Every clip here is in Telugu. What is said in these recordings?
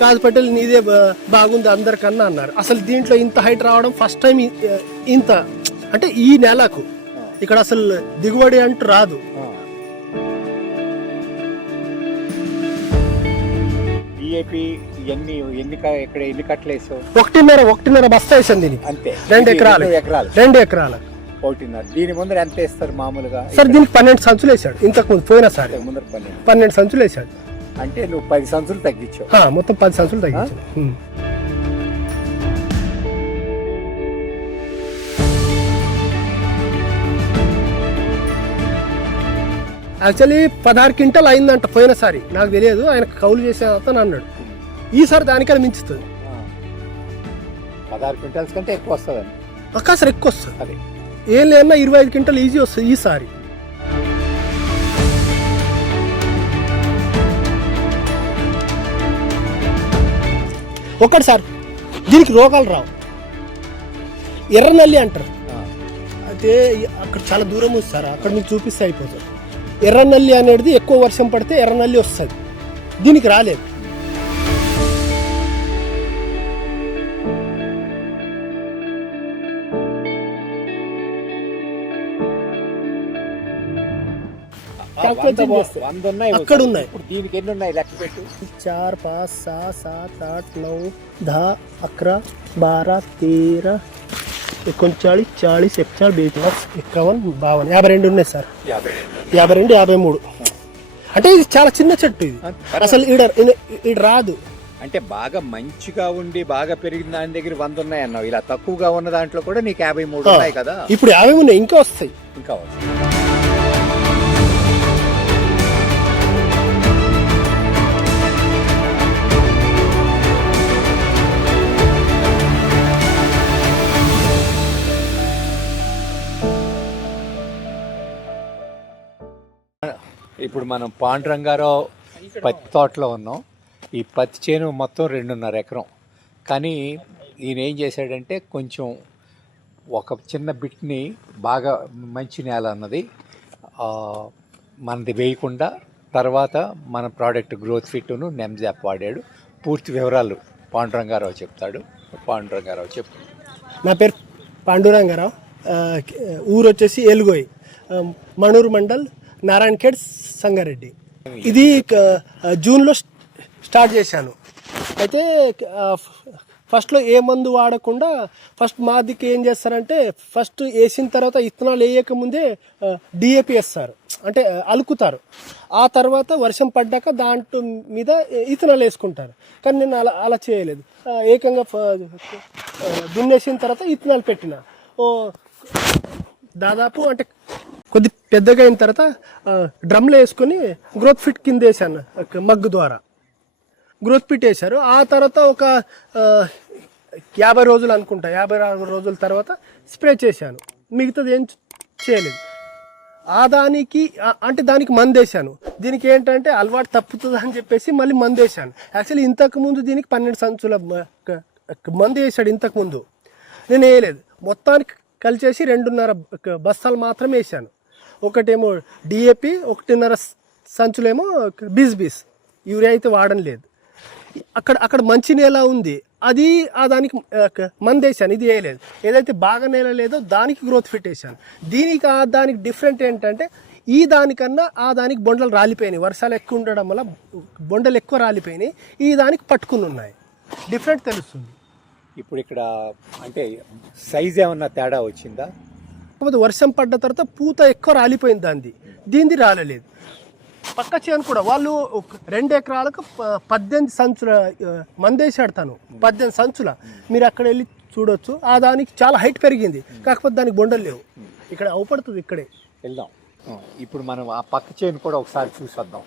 కాదు పటేల్ నీదే బాగుంది అందరికన్నా అన్నారు. అసలు దీంట్లో ఇంత హైట్ రావడం ఫస్ట్ టైం ఇంత అంటే ఈ నెలకు ఇక్కడ అసలు దిగుబడి అంటూ రాదు. డిఏపి ఎన్ని ఎన్ని క- ఇక్కడ ఎన్ని కట్టలు వేసావు? ఒకటిన్నర ఒకటిన్నర బస్తా వేసాను దీనికి. అంతే. రెండు ఎకరాలు. రెండు ఎకరాలు. రెండు ఎకరాల. ఒకటిన్నర. దీని ముందర ఎంత వేస్తారు మామూలుగా? సార్ దీనికి పన్నెండు సంచులు వేసాడు. ఇంతకు ముందు పోయినా సార్ ముందర పన్నెండు. పన్నెండు సంచులు వేసాడు. అంటే నువ్వు పది సంచులు తగ్గించావు. మొత్తం పది సంచులు తగ్గించాడు ఉమ్. యాక్చువల్లీ పదహారు క్వింటల్ అయిందంట పోయినసారి. నాకు తెలియదు ఆయన కౌలు చేసే అతను అన్నాడు. ఈసారి దానికన్నా మించుతుంది. పదహారు క్వింటాల్స్ కంటే ఎక్కువ వస్తుందని ఒక్కసారి ఎక్కువ వస్తుంది. అదే. ఏం లేదన్నా ఇరవై ఐదు క్వింటల్ ఈజీ వస్తుంది ఈసారి. ఒకటి సార్ దీనికి రోగాలు రావు. ఎర్రనల్లి అంటారు. అయితే అక్కడ చాలా దూరం ఉంది సార్ అక్కడ మీకు చూపిస్తే అయిపోతుంది. ఎర్రనల్లి అనేది ఎక్కువ వర్షం పడితే ఎర్రనల్లి వస్తుంది. దీనికి రాలేదు. అక్కడ ఉన్నాయి. ఇప్పుడు దీనికి ఎన్ని ఉన్నాయి లెక్క పెట్టు चार पाँच सहा सात आठ नऊ दहा अकरा बारा तेरा एकोणचाळीस चाळीस एकचाळीस बेचाळीस ఎక్కవన్ బావన్ యాభై రెండు ఉన్నాయి సార్ యాభై యాభై రెండు యాభై మూడు అంటే ఇది చాలా చిన్న చెట్టు ఇది అంతే. అసలు ఈడ ఈడ రాదు అంటే బాగా మంచిగా ఉండి బాగా పెరిగిన దాని దగ్గర వంద ఉన్నాయి అన్నావు ఇలా తక్కువగా ఉన్న దాంట్లో కూడా నీకు యాభై మూడు ఆ. ఉన్నాయి కదా ఇప్పుడు యాభై ఉన్నాయి ఇంకా వస్తాయి ఇంకా వస్తాయి. ఇప్పుడు మనం పాండురంగారావు పత్తి తోటలో ఉన్నాం. ఈ పత్తి చేను మొత్తం రెండున్నర ఎకరం. కానీ ఈయన ఏం చేశాడంటే కొంచెం ఒక చిన్న బిట్ని బాగా మంచి నేల అన్నది మనది వేయకుండా తర్వాత మన ప్రోడక్ట్ గ్రోత్ ఫిట్ను నెమ్జాప్ వాడాడు. పూర్తి వివరాలు పాండురంగారావు చెప్తాడు. పాండురంగారావు చెప్పు. నా పేరు పాండురంగారావు ఊరు వచ్చేసి ఎలుగోయ్ మణూరు మండల్ నారాయణ ఖేడ్ సంగారెడ్డి. ఇది జూన్లో స్టార్ట్ చేశాను. అయితే ఫస్ట్లో ఏ మందు వాడకుండా ఫస్ట్ మా దిక్కు ఏం చేస్తారంటే ఫస్ట్ వేసిన తర్వాత ఇత్తనాలు వేయక ముందే డిఏపి వేస్తారు. అంటే అలుకుతారు. ఆ తర్వాత వర్షం పడ్డాక దాంట్లో మీద ఇతనాలు వేసుకుంటారు. కానీ నేను అలా అలా చేయలేదు. ఏకంగా దున్నేసిన తర్వాత ఇతనాలు పెట్టిన. ఓ దాదాపు అంటే కొద్ది పెద్దగా అయిన తర్వాత ఆ, డ్రమ్లో వేసుకొని గ్రోత్ ఫిట్ కింద వేసాను మగ్గు ద్వారా. గ్రోత్ ఫిట్ వేశారు. ఆ తర్వాత ఒక యాభై రోజులు అనుకుంటా యాభై అరవై రోజుల తర్వాత స్ప్రే చేశాను. మిగతాది ఏం చేయలేదు. ఆ దానికి అంటే దానికి మందేశాను దీనికి ఏంటంటే అలవాటు తప్పుతుంది అని చెప్పేసి మళ్ళీ మందేశాను యాక్చువల్లీ ఇంతకుముందు దీనికి పన్నెండు సంచుల మందు వేసాడు ఇంతకుముందు నేను వేయలేదు. మొత్తానికి కలిసేసి రెండున్నర బస్తాలు మాత్రమే వేసాను ఒకటేమో డిఏపి ఒకటిన్నర సంచులేమో బీస్ బీస్. యూరియా అయితే వాడడం లేదు. అక్కడ అక్కడ మంచి నేల ఉంది. అది ఆ దానికి ఆ, క- వేసాను ఇది వేయలేదు. ఏదైతే బాగా నేల లేదో దానికి గ్రోత్ ఫిట్ వేసాను దీనికి ఆ దానికి డిఫరెంట్ ఏంటంటే ఈ దానికన్నా ఆ దానికి బొండలు రాలిపోయినాయి. వర్షాలు ఎక్కువ ఉండడం వల్ల బొండలు ఎక్కువ రాలిపోయినాయి. ఈ దానికి పట్టుకుని ఉన్నాయి. డిఫరెంట్ తెలుస్తుంది. ఇప్పుడు ఇక్కడ అంటే సైజ్ ఏమన్నా తేడా వచ్చిందా? కాకపోతే వర్షం పడ్డ తర్వాత పూత ఎక్కువ రాలిపోయింది దాన్ని దీనిది రాలలేదు. పక్క చేను కూడా వాళ్ళు రెండు ఎకరాలకు పద్దెనిమిది సంచుల ఆ, మందేశాడు తను. పద్దెనిమిది సంచుల. మీరు అక్కడ వెళ్ళి చూడొచ్చు. ఆ దానికి చాలా హైట్ పెరిగింది. కాకపోతే దానికి బొండలు లేవు. ఇక్కడ అవపడుతుంది ఇక్కడే. వెళ్దాం. ఇప్పుడు మనం ఆ పక్క చేను కూడా ఒకసారి చూసొద్దాం.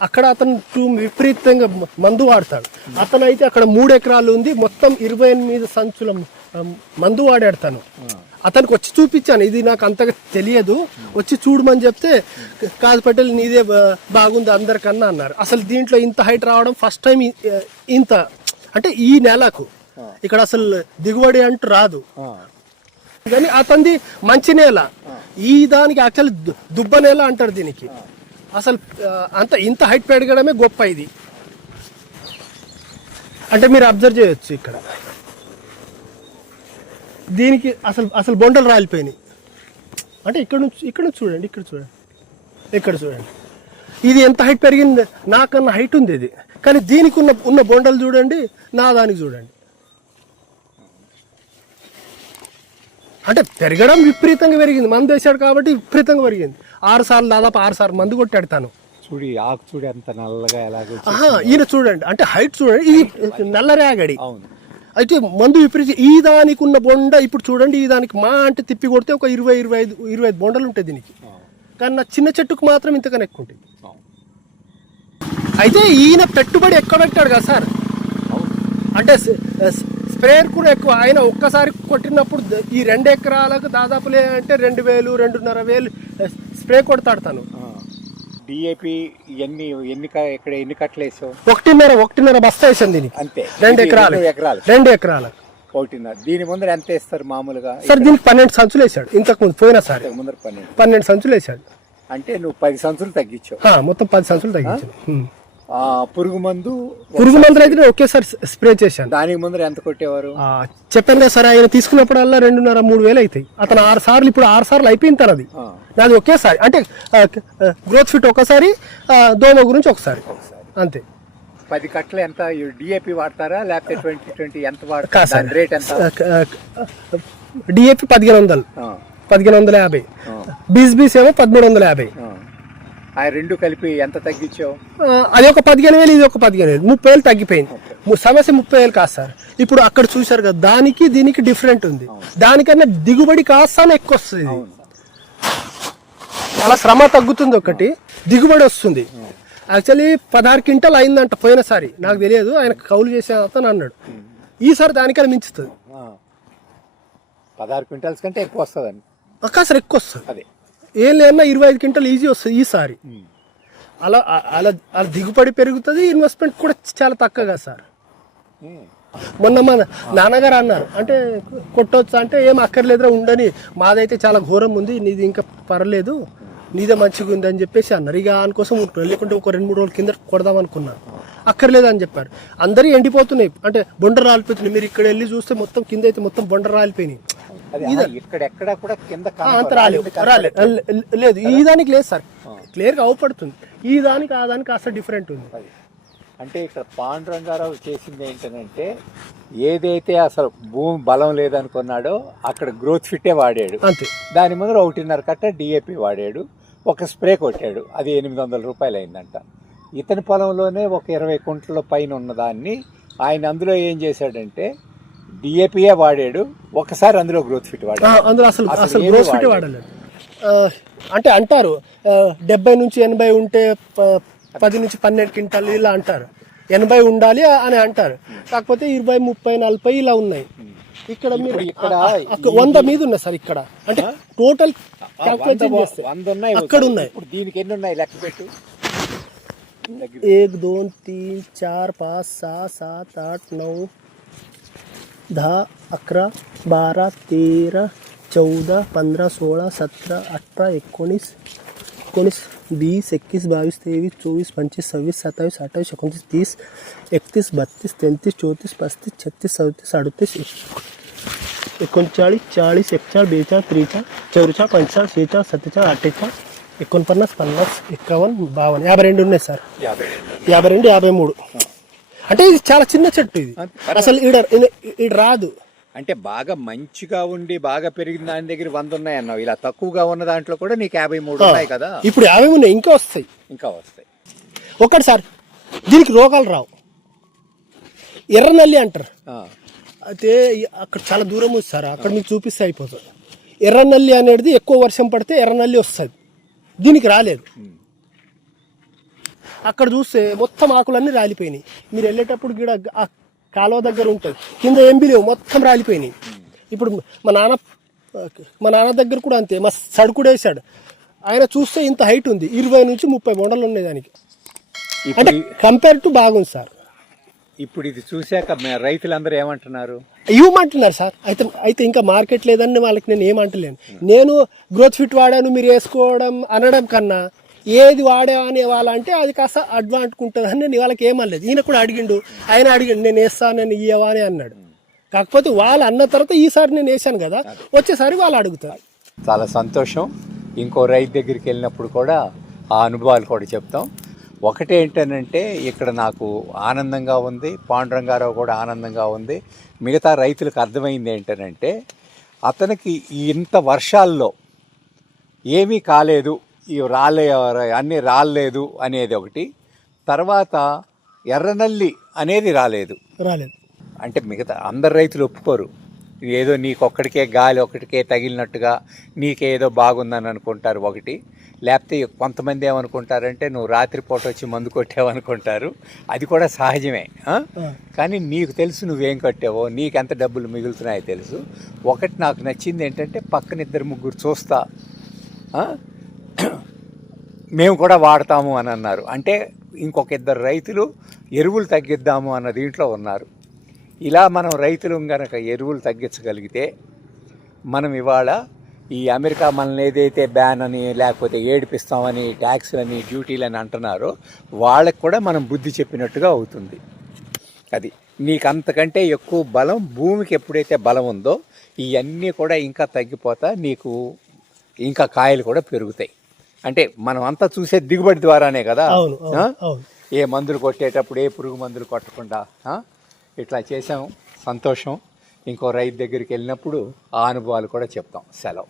అక్కడ అతను విపరీతంగా మందు వాడతాడు. అతను అయితే అక్కడ మూడు ఎకరాలు ఉంది. మొత్తం ఇరవై ఎనిమిది సంచుల మందు వాడాడు తను. అతనికి వచ్చి చూపించాను. ఇది నాకు అంతగా తెలియదు. వచ్చి చూడమని చెప్తే కాదు పటేల్ నీదే బాగుంది అందరికన్నా అన్నారు. అసలు దీంట్లో ఇంత హైట్ రావడం ఫస్ట్ టైం ఇంత అంటే ఈ నెలకు ఇక్కడ అసలు దిగుబడి అంటూ రాదు. కానీ అతనిది మంచి నేల. ఈ దానికి యాక్చువల్ దుబ్బ నేల అంటారు దీనికి. అసలు అంత ఇంత హైట్ పెరగడమే గొప్ప ఇది. అంటే మీరు అబ్జర్వ్ చేయొచ్చు ఇక్కడ. దీనికి అసలు అసలు బొండలు రాలిపోయినాయి. అంటే ఇక్కడ నుంచి ఇక్కడ నుంచి చూడండి ఇక్కడ చూడండి. ఇక్కడ చూడండి. ఇది ఎంత హైట్ పెరిగింది? నాకన్నా హైట్ ఉంది ఇది. కానీ దీనికి ఉన్న ఉన్న బొండలు చూడండి నా దానికి చూడండి. అంటే పెరగడం విపరీతంగా పెరిగింది. మందు వేసాడు కాబట్టి విపరీతంగా పెరిగింది. ఆరు సార్లు దాదాపు ఆరు సార్లు మందు కొట్టాడు తను. చూడు ఆకు చూడు ఎంత నల్లగా ఎలాగో ఆహా, ఈయన చూడండి. అంటే హైట్ చూడండి. ఇది నల్ల రేగడి. అవును. అయితే మందు విపరీతం. ఈ దానికి ఉన్న బొండ ఇప్పుడు చూడండి ఈ దానికి మా అంటే తిప్పి కొడితే ఒక ఇరవై ఇరవై ఐదు ఇరవై ఐదు బొండలు ఉంటాయి దీనికి. కానీ నా చిన్న చెట్టుకు మాత్రం ఇంతకన్నా ఎక్కువ ఉంటుంది. అయితే ఈయన పెట్టుబడి ఎక్కువ పెట్టాడు కదా సార్. అంటే స్ప్రేయర్ కూడా ఎక్కువ. ఆయన ఒక్కసారి కొట్టినప్పుడు ఈ రెండు ఎకరాలకు దాదాపు అంటే రెండు వేలు రెండున్నర వేలు స్ప్రే కొడతాడు తను. డిఏపి ఎన్ని ఎన్ని ఇక్కడ ఎన్ని కట్టలు వేసావు? ఒకటిన్నర ఒకటిన్నర బస్తా వేసాను దీనికి. అంతే. రెండు ఎకరాలు. రెండు ఎకరాలు. రెండు ఎకరాలు. ఒకటిన్నర. దీని ముందర ఎంత వేస్తారు మామూలుగా? సార్ దీనికి పన్నెండు సంచులు వేసాడు. ఇంతకు ముందు పోయినసారి ఇంతకు ముందర పన్నెండు. పన్నెండు సంచులు వేసాడు. అంటే నువ్వు పది సంచులు తగ్గించావు. మొత్తం పది సంచులు. ఆ, పురుగు మందు పురుగు మందులు అయితే ఒకేసారి స్ప్రే చేశాను. దానికి ముందర ఎంత కొట్టేవారు? చెప్పాను కదా సార్ ఆయన తీసుకున్నప్పుడల్లా రెండున్నర మూడు వేలు అవుతాయి అతను ఆరు సార్లు ఇప్పుడు ఆరు సార్లు అయిపోయింది తను అది. నాది ఒకేసారి. అంటే గ్రోత్ ఫిట్ ఒకసారి దోమ గురించి ఒకసారి. అంతే. పది కట్టలు ఎంత డిఏపి వాడతారా? లేకపోతే ట్వంటీ ట్వంటీ ఎంత వాడతారు? రేట్ ఎంత? డిఏపి పదిహేను వందలు. పదిహేను వందల యాభై. బీస్ బీస్ ఏమో పదమూడు వందల యాభై. ఆ. రెండు కలిపి ఎంత తగ్గించావు? అది ఒక పదిహేను వేలు ఇది ఒక పదిహేను వేలు. ముప్పై వేలు తగ్గిపోయింది. సమస్య ముప్పై వేలు కాదు సార్. ఇప్పుడు అక్కడ చూశారు కదా దానికి దీనికి డిఫరెంట్ ఉంది. దానికన్నా దిగుబడి కాస్తానే ఎక్కువ వస్తుంది. చాలా శ్రమ తగ్గుతుంది ఒకటి దిగుబడి వస్తుంది. యాక్చువల్లీ పదహారు క్వింటల్ అయిందంట పోయినసారి. నాకు తెలియదు ఆయన కౌలు చేసే అతను అన్నాడు. ఈసారి దానికన్నా మించుతుంది. పదహారు క్వింటాల్స్ కంటే ఎక్కువ వస్తుందండి. అక్కడ ఎక్కువ వస్తుంది. అదే. ఏం లేదన్నా ఇరవై ఐదు క్వింటల్ ఈజీ వస్తుంది ఈసారి అలా అలా అలా దిగుబడి పెరుగుతుంది ఇన్వెస్ట్మెంట్ కూడా చాలా తక్కువగా సార్. మొన్న మన నాన్నగారు అన్నారు అంటే కొట్టొచ్చా అంటే ఏం అక్కర్లేదురా ఉండని. మాదైతే చాలా ఘోరం ఉంది నీది ఇంకా పర్లేదు నీదే మంచిగా ఉంది అని చెప్పేసి అన్నారు. ఇక దానికోసం ఉంటున్నాను లేకుంటే ఒక రెండు మూడు రోజుల కింద కొడదాం అనుకున్నాను అక్కర్లేదు అని చెప్పారు. అందరూ ఎండిపోతున్నాయి అంటే బొండ రాలిపోతున్నాయి. మీరు ఇక్కడ వెళ్ళి చూస్తే మొత్తం కింద అయితే మొత్తం బొండ రాలిపోయినాయి. ఇక్కడెక్కడ కూడా కింద లేదు. ఈ దానికి లేదు సార్. క్లియర్గా అవపడుతుంది. ఈ దానికి ఆ దానికి కాస్త డిఫరెంట్ ఉంది. అంటే ఇక్కడ పాండురంగారావు చేసింది ఏంటంటే ఏదైతే అసలు భూమి బలం లేదనుకున్నాడో అక్కడ గ్రోత్ ఫిట్టే వాడాడు. దాని ముందర ఒకటిన్నర కట్ట డిఏపి వాడాడు. ఒక స్ప్రే కొట్టాడు. అది ఎనిమిది వందల రూపాయలు అయిందంట ఇతని పొలంలోనే ఒక ఇరవై కుంటల పైన ఉన్నదాన్ని ఆయన అందులో ఏం చేశాడంటే డిఏపియే వాడాడు ఒకసారి అందులో గ్రోత్ ఫిట్ ఆ, వాడాడు అందులో అసలు అసలు అసలు ఏమీ గ్రోస్ ఫిట్ వాడలేదు. వాడలేదు ఆ, అంటే అంటారు ఆ, డెబ్బై నుంచి ఎనభై ఉంటే ప- పది నుంచి పన్నెండు క్వింటాలు ఇలా అంటారు ఎనభై ఉండాలి అని అంటారు కాకపోతే ఇరవై ముప్పై నలభై ఇలా ఉన్నాయి ఇక్కడ మీరు ఇప్పుడు ఇక్కడ ఆ, ఆ, అక్క- వంద మీద ఉన్నాయి సార్ ఇక్కడ అంటే టోటల్ ఆ, వంద క్యాల్కులేషన్ బో- చేస్తే వంద ఉన్నాయి అక్కడ ఉన్నాయి ఇప్పుడు దీనికి ఎన్ని ఉన్నాయి లెక్క పెట్టు एक दोन तीन चार पाच सहा सात आठ नऊ दहा अकरा बारा तेरा चौदा पंधरा सोळा सतरा अठरा एकोणीस एकोणीस वीस एकवीस बावीस तेवीस चोवीस पंचवीस सव्वीस सत्तावीस अठ्ठावीस एकोणतीस तीस एकतीस बत्तीस तेहतीस चौतीस पस्तीस छत्तीस सदतीस अडतीस एकोणचाळीस चाळीस एकचाळीस बेचाळीस त्रेचाळीस चौवेचाळीस पंचेचाळीस शेहेचाळीस सत्तेचाळीस अठ्ठेचाळीस एकोणपन्नास पन्नास एकावन्न बावन्न. या ब्रँड नाही सर. या ब्रँड या या मूड అంటే ఇది చాలా చిన్న చెట్టు ఇది. అసలు ఈడ ఈడ రాదు. అంటే బాగా మంచిగా ఉండి బాగా పెరిగిన దాని దగ్గర వంద ఉన్నాయి అన్నావు ఇలా తక్కువగా ఉన్న దాంట్లో కూడా నీకు యాభై మూడు ఉన్నాయి కదా? ఇప్పుడు యాభై ఉన్నాయి ఇంకా వస్తాయి. ఇంకా వస్తాయి. ఒకటి సార్ దీనికి రోగాలు రావు. ఎర్రనల్లి అంటారు. అయితే అక్కడ చాలా దూరం ఉంది సార్ అక్కడ మీకు చూపిస్తే అయిపోతుంది. ఎర్రనల్లి అనేది ఎక్కువ వర్షం పడితే ఎర్రనల్లి వస్తుంది. దీనికి రాలేదు. అక్కడ చూస్తే మొత్తం ఆకులన్నీ రాలిపోయినాయి. మీరు వెళ్ళేటప్పుడు కూడా ఆ కాలువ దగ్గర ఉంటుంది. కింద ఏం లేవు మొత్తం రాలిపోయినాయి. ఇప్పుడు మా నాన్న మా నాన్న దగ్గర కూడా అంతే. మా సడుకుడు వేసాడు. ఆయన చూస్తే ఇంత హైట్ ఉంది. ఇరవై నుంచి ముప్పై బొండలు ఉన్నాయి దానికి. అంటే కంపేర్ టు బాగుంది సార్. ఇప్పుడు ఇది చూశాక మే- రైతులందరూ ఏమంటున్నారు? ఇవ్వమంటున్నారు సార్. అయితే అయితే ఇంకా మార్కెట్ లేదని వాళ్ళకి నేను ఏమంటలేను. నేను గ్రోత్ ఫిట్ వాడాను మీరు వేసుకోవడం అనడం కన్నా ఏది వాడేవని వాళ్ళంటే అది కాస్త అడ్వాంట్ ఉంటుందని నేను వాళ్ళకి ఏమనలేదు. ఈయన కూడా అడిగిండు. ఆయన అడిగిండు నేను వేస్తాను నేను ఇయ్యవా? అని అన్నాడు. కాకపోతే వాళ్ళు అన్న తర్వాత ఈసారి నేను వేసాను కదా. వచ్చేసారి వాళ్ళు అడుగుతారు. చాలా సంతోషం. ఇంకో రైతు దగ్గరికి వెళ్ళినప్పుడు కూడా ఆ అనుభవాలు కూడా చెప్తాం. ఒకటి ఏంటనంటే ఇక్కడ నాకు ఆనందంగా ఉంది. పాండురంగారావు కూడా ఆనందంగా ఉంది. మిగతా రైతులకు అర్థమైంది ఏంటనంటే అతనికి ఇంత వర్షాల్లో ఏమీ కాలేదు. ఇవి రాలే అన్నీ రాలేదు అనేది ఒకటి. తర్వాత ఎర్రనల్లి అనేది రాలేదు. రాలేదు. అంటే మిగతా అందరు రైతులు ఒప్పుకోరు. ఏదో నీకొక్కడికే గాలి ఒక్కడికే తగిలినట్టుగా నీకేదో బాగుందని అనుకుంటారు ఒకటి. లేకపోతే కొంతమంది ఏమనుకుంటారంటే నువ్వు రాత్రిపూట వచ్చి మందు కొట్టావనుకుంటారు. అది కూడా సహజమే. కానీ నీకు తెలుసు నువ్వేం కట్టావో నీకు ఎంత డబ్బులు మిగులుతున్నాయో తెలుసు. ఒకటి నాకు నచ్చింది ఏంటంటే పక్కన ఇద్దరు ముగ్గురు చూస్తా? మేము కూడా వాడతాము అని అన్నారు. అంటే ఇంకొక ఇద్దరు రైతులు ఎరువులు తగ్గిద్దాము అన్న దీంట్లో ఉన్నారు. ఇలా మనం రైతులు కనుక ఎరువులు తగ్గించగలిగితే మనం ఇవాళ ఈ అమెరికా మనల్ని ఏదైతే బ్యాన్ అని లేకపోతే ఏడిపిస్తామని ట్యాక్స్లని డ్యూటీలని అంటున్నారో వాళ్ళకి కూడా మనం బుద్ధి చెప్పినట్టుగా అవుతుంది. అది నీకు అంతకంటే ఎక్కువ బలం భూమికి ఎప్పుడైతే బలం ఉందో ఇవన్నీ కూడా ఇంకా తగ్గిపోతా నీకు ఇంకా కాయలు కూడా పెరుగుతాయి. అంటే మనం అంతా చూసే దిగుబడి ద్వారానే కదా? ఏ మందులు కొట్టేటప్పుడు ఏ పురుగు మందులు కొట్టకుండా? ఇట్లా చేసాం సంతోషం. ఇంకో రైతు దగ్గరికి వెళ్ళినప్పుడు ఆ అనుభవాలు కూడా చెప్తాం. సెలవు.